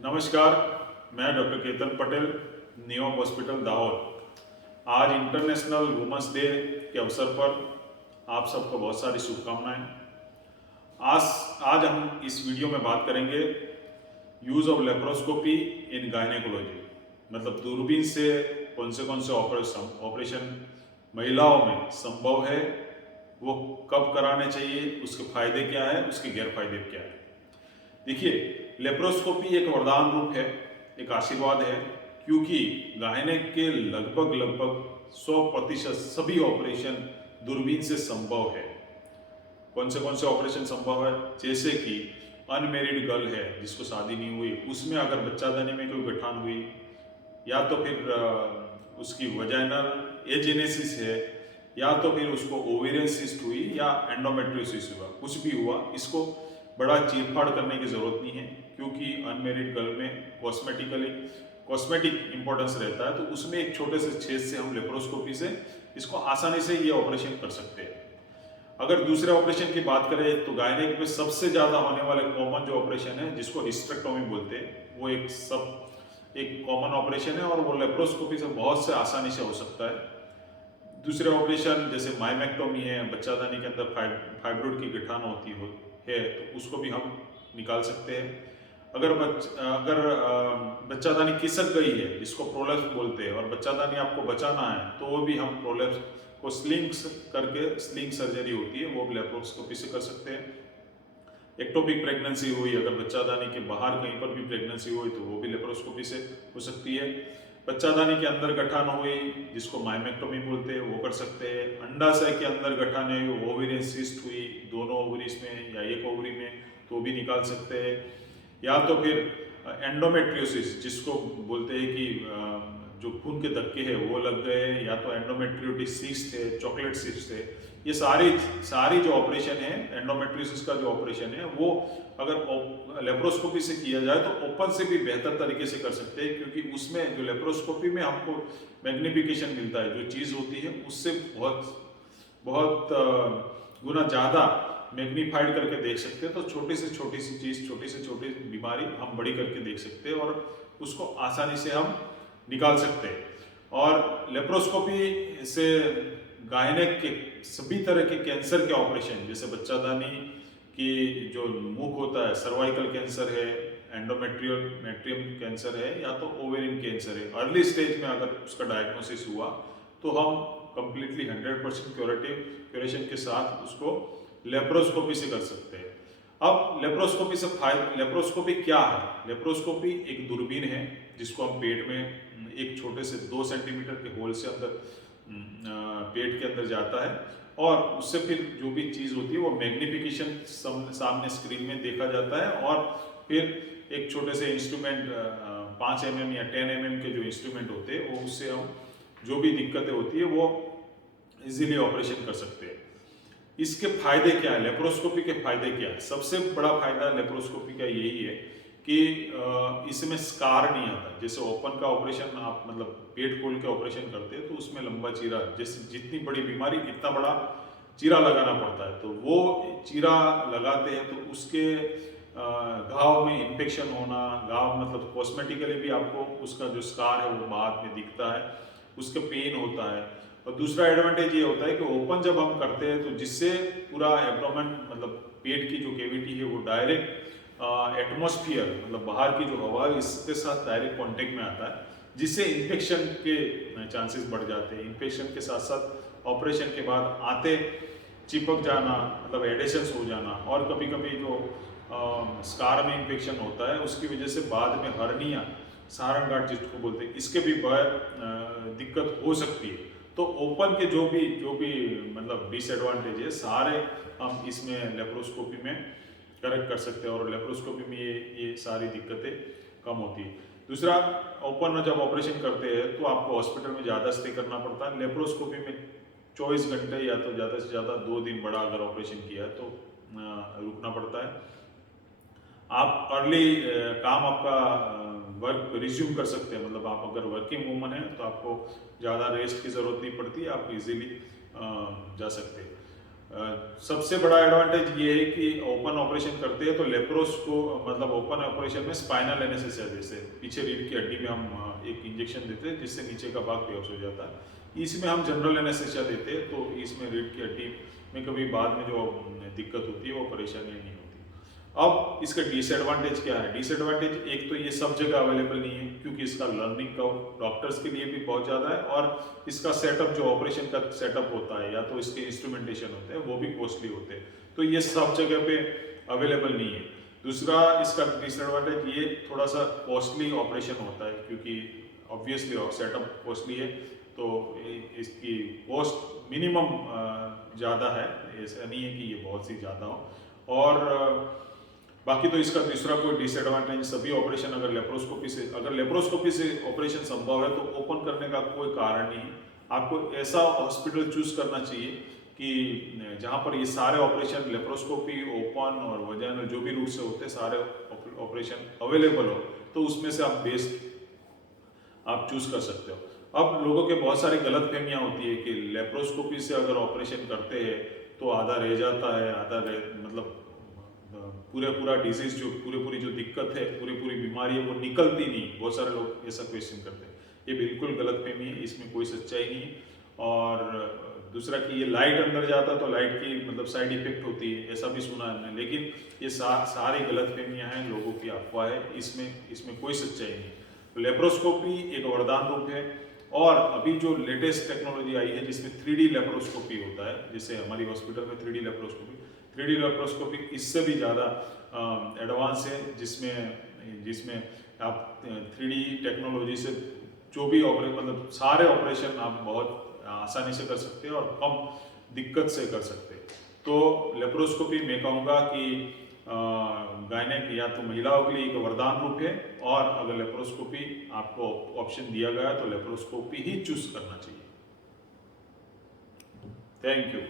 नमस्कार, मैं doctor Ketan Patel, NEOM hospital Dahod. आज इंटरनेशनल वुमेंस डे के अवसर पर आप सबको बहुत सारी शुभकामनाएं। आज आज हम इस वीडियो में बात करेंगे use of laparoscopy in gynaecology, मतलब दूरबीन से कौन से ऑपरेशन महिलाओं में संभव है, वो कब कराने चाहिए, उसके फायदे क्या है, उसके गैरफायदे क्या है। देखिए, लेप्रोस्कोपी एक वरदान रूप है, एक आशीर्वाद है, क्योंकि गायनेक के लगभग 100% सभी ऑपरेशन दूरबीन से संभव है। कौन से ऑपरेशन संभव है? जैसे कि अनमेरिड गर्ल है जिसको शादी नहीं हुई, उसमें अगर बच्चादानी में कोई गठान हुई, या तो फिर उसकी वजाइनल एजेनेसिस है, या तो फिर उसको ओवेरियन सिस्ट हुई या एंडोमेट्रियोसिस हुआ, कुछ भी हुआ, इसको बड़ा चीरफाड़ करने की ज़रूरत नहीं है, क्योंकि अनमेरिड गर्ल में कॉस्मेटिक इंपॉर्टेंस रहता है, तो उसमें एक छोटे से छेद से हम लेप्रोस्कोपी से इसको आसानी से ये ऑपरेशन कर सकते हैं। अगर दूसरे ऑपरेशन की बात करें तो गायनेक में सबसे ज़्यादा होने वाले कॉमन जो ऑपरेशन है, जिसको हिस्टेरेक्टोमी बोलते हैं, वो एक कॉमन ऑपरेशन है और वो लेप्रोस्कोपी से बहुत से आसानी से हो सकता है। दूसरे ऑपरेशन जैसे माइमेक्टोमी है, बच्चादानी के अंदर फाइब्रोइड की गठान होती है, तो उसको भी हम निकाल सकते हैं। अगर बच्चादानी खिसक गई है, जिसको प्रोलेप्स बोलते हैं, और बच्चादानी आपको बचाना है, तो वो भी हम प्रोलेप्स को स्लिंग सर्जरी होती है, वो भी लेप्रोस्कोपी से कर सकते हैं। एक्टोपिक प्रेगनेंसी हुई, अगर बच्चादानी के बाहर कहीं पर भी प्रेगनेंसी हुई, तो वो भी लेप्रोस्कोपी से हो सकती है। बच्चादानी के अंदर गठान हुई, जिसको माइमेक्टोमी बोलते हैं, वो कर सकते हैं। अंडाशय के अंदर गठान हुई, ओवेरियन सिस्ट हुई दोनों ओवरीज में या एक ओवरी में, तो भी निकाल सकते हैं। या तो फिर एंडोमेट्रियोसिस, जिसको बोलते हैं कि जो खून के धक्के है वो लग गए, या तो एंडोमेट्रियोटिक सिस्ट है, चॉकलेट सिस्ट है, ये सारी जो ऑपरेशन है, एंडोमेट्रियोसिस का जो ऑपरेशन है, वो अगर लेप्रोस्कोपी से किया जाए तो ओपन से भी बेहतर तरीके से कर सकते हैं, क्योंकि उसमें जो लेप्रोस्कोपी में हमको मैग्निफिकेशन मिलता है, जो चीज़ होती है उससे बहुत बहुत गुना ज़्यादा मैग्नीफाइड करके देख सकते हैं। तो छोटी से छोटी सी चीज़, छोटी से छोटी बीमारी हम बड़ी करके देख सकते हैं और उसको आसानी से हम निकाल सकते हैं। और लेप्रोस्कोपी से गायनेक के सभी तरह के कैंसर के ऑपरेशन, जैसे बच्चादानी की जो मुख होता है, सर्वाइकल कैंसर है, मेट्रियम कैंसर है, या तो ओवेरियन कैंसर है, अर्ली स्टेज में अगर उसका डायग्नोसिस हुआ, तो हम कंप्लीटली 100% क्यूरेशन के साथ उसको लेप्रोस्कोपी से कर सकते हैं। अब लेप्रोस्कोपी क्या है? लेप्रोस्कोपी एक दूरबीन है, जिसको हम पेट में एक छोटे से 2 सेंटीमीटर के होल से अंदर पेट के अंदर जाता है, और उससे फिर जो भी चीज़ होती है वो मैग्निफिकेशन सामने स्क्रीन में देखा जाता है, और फिर एक छोटे से इंस्ट्रूमेंट 5 mm या 10 mm के जो इंस्ट्रूमेंट होते हैं, वो उससे हम जो भी दिक्कतें होती है वो इजीली ऑपरेशन कर सकते हैं। इसके फायदे क्या है? लेप्रोस्कोपी के फायदे क्या है? सबसे बड़ा फायदा लेप्रोस्कोपी का यही है कि इसमें स्कार नहीं आता। जैसे ओपन का ऑपरेशन आप मतलब पेट खोल के ऑपरेशन करते हैं, तो उसमें लंबा चीरा, जैसे जितनी बड़ी बीमारी इतना बड़ा चीरा लगाना पड़ता है, तो वो चीरा लगाते हैं तो उसके घाव में इन्फेक्शन होना, घाव मतलब कॉस्मेटिकली भी आपको उसका जो स्कार है वो बाद में दिखता है, उसका पेन होता है। और दूसरा एडवांटेज ये होता है कि ओपन जब हम करते हैं, तो जिससे पूरा एब्डोमेन मतलब पेट की जो कैविटी है वो डायरेक्ट एटमॉस्फियर मतलब बाहर की जो हवा है इसके साथ डायरेक्ट कांटेक्ट में आता है, जिससे इन्फेक्शन के चांसेस बढ़ जाते हैं। इन्फेक्शन के साथ साथ ऑपरेशन के बाद आते चिपक जाना, मतलब एडेशंस हो जाना, और कभी कभी जो स्कार में इन्फेक्शन होता है उसकी वजह से बाद में हर्निया, सारंग गांठ जिसको बोलते हैं, इसके भी दिक्कत हो सकती है। तो ओपन के जो भी मतलब डिसएडवांटेज है, सारे हम इसमें लेप्रोस्कोपी में करेक्ट कर सकते हैं, और लेप्रोस्कोपी में ये सारी दिक्कतें कम होती है। दूसरा, ओपन में जब ऑपरेशन करते हैं तो आपको हॉस्पिटल में ज़्यादा स्टे करना पड़ता है। लेप्रोस्कोपी में 24 घंटे या तो ज़्यादा से ज़्यादा 2 दिन, बड़ा अगर ऑपरेशन किया है तो रुकना पड़ता है। आप अर्ली काम आपका वर्क रिज्यूम कर सकते हैं, मतलब आप अगर वर्किंग वूमन हैं तो आपको ज़्यादा रेस्ट की ज़रूरत नहीं पड़ती, आप इजीली जा सकते हैं। सबसे बड़ा एडवांटेज ये है कि ओपन ऑपरेशन करते हैं तो लेप्रोस्को मतलब ओपन ऑपरेशन में स्पाइनल एनेस्थीसिया, जैसे पीछे रीढ़ की हड्डी में हम एक इंजेक्शन देते हैं जिससे नीचे का भाग बेहोश हो जाता है। इसमें हम जनरल एनेस्थीसिया देते हैं तो इसमें रीढ़ की हड्डी में कभी बाद में जो दिक्कत होती है वो परेशानियाँ नहीं होती। अब इसका डिसएडवांटेज क्या है? डिसएडवांटेज एक तो ये सब जगह अवेलेबल नहीं है क्योंकि इसका लर्निंग कर्व डॉक्टर्स के लिए भी बहुत ज़्यादा है और इसका सेटअप जो ऑपरेशन का सेटअप होता है या तो इसके इंस्ट्रूमेंटेशन होते हैं वो भी कॉस्टली होते हैं, तो ये सब जगह पे अवेलेबल नहीं है। दूसरा इसका डिसएडवांटेज ये थोड़ा सा कॉस्टली ऑपरेशन होता है क्योंकि ऑब्वियसली सेटअप कॉस्टली है तो इसकी कॉस्ट मिनिमम ज़्यादा है, ऐसा नहीं है कि ये बहुत सी ज़्यादा हो। और बाकी तो इसका दूसरा कोई डिसएडवांटेज, सभी ऑपरेशन अगर लेप्रोस्कोपी से ऑपरेशन संभव है तो ओपन करने का कोई कारण नहीं। आपको ऐसा हॉस्पिटल चूज करना चाहिए कि जहाँ पर ये सारे ऑपरेशन लेप्रोस्कोपी, ओपन और वजाइनल जो भी रूट से होते हैं सारे ऑपरेशन अवेलेबल हो, तो उसमें से आप बेस्ट आप चूज कर सकते हो। अब लोगों के बहुत सारी गलत फहमियाँ होती है कि लेप्रोस्कोपी से अगर ऑपरेशन करते हैं तो आधा रह जाता है, मतलब पूरा डिजीज जो पूरी जो दिक्कत है, पूरी बीमारी है वो निकलती नहीं। बहुत सारे लोग ऐसा क्वेश्चन करते हैं, ये बिल्कुल गलत फहमी है, इसमें कोई सच्चाई नहीं है। और दूसरा कि ये लाइट अंदर जाता है तो लाइट की मतलब साइड इफेक्ट होती है, ऐसा भी सुना है, लेकिन ये सारी गलत फहमियाँ हैं, लोगों की अफवाह है, इसमें कोई सच्चाई नहीं। तो लेप्रोस्कोपी एक वरदान रूप है और अभी जो लेटेस्ट टेक्नोलॉजी आई है जिसमें 3D लेप्रोस्कोपी होता है, जैसे हमारी हॉस्पिटल में 3D लेप्रोस्कोपी इससे भी ज़्यादा एडवांस है, जिसमें आप 3D टेक्नोलॉजी से जो भी मतलब सारे ऑपरेशन आप बहुत आसानी से कर सकते हैं और कम दिक्कत से कर सकते हैं। तो लेप्रोस्कोपी मैं कहूँगा कि गायनेक या तो महिलाओं के लिए एक वरदान रूप है और अगर लेप्रोस्कोपी आपको ऑप्शन दिया गया तो लेप्रोस्कोपी ही चूज करना चाहिए। Thank you.